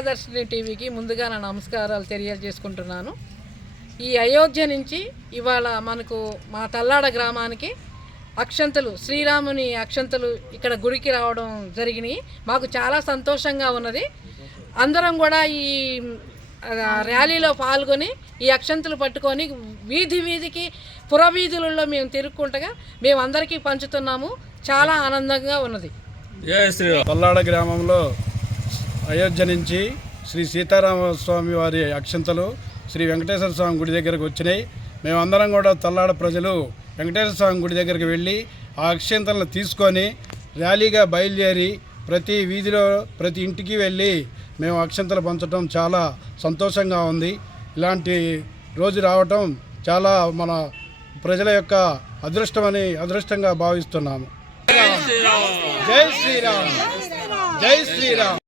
ప్రజాదర్శిని టీవీకి ముందుగా నా నమస్కారాలు తెలియజేసుకుంటున్నాను. ఈ అయోధ్య నుంచి ఇవాళ మనకు మా తల్లాడ గ్రామానికి అక్షంతలు, శ్రీరాముని అక్షంతలు ఇక్కడ గుడికి రావడం జరిగినాయి. మాకు చాలా సంతోషంగా ఉన్నది. అందరం కూడా ఈ ర్యాలీలో పాల్గొని ఈ అక్షంతలు పట్టుకొని వీధికి పురవీధులలో మేము తిరుక్కుంటగా మేము అందరికీ పంచుతున్నాము. చాలా ఆనందంగా ఉన్నది. తల్లాడ గ్రామంలో అయోధ్య నుంచి శ్రీ సీతారామస్వామి వారి అక్షంతలు శ్రీ వెంకటేశ్వర స్వామి గుడి దగ్గరకు వచ్చినాయి. మేమందరం కూడా తల్లాడ ప్రజలు వెంకటేశ్వర స్వామి గుడి దగ్గరికి వెళ్ళి ఆ అక్షంతలను తీసుకొని ర్యాలీగా బయలుదేరి ప్రతి వీధిలో ప్రతి ఇంటికి వెళ్ళి మేము అక్షంతలు పంచడం చాలా సంతోషంగా ఉంది. ఇలాంటి రోజు రావటం చాలా మన ప్రజల యొక్క అదృష్టంగా భావిస్తున్నాము. జై శ్రీరామ్, జై శ్రీరామ్.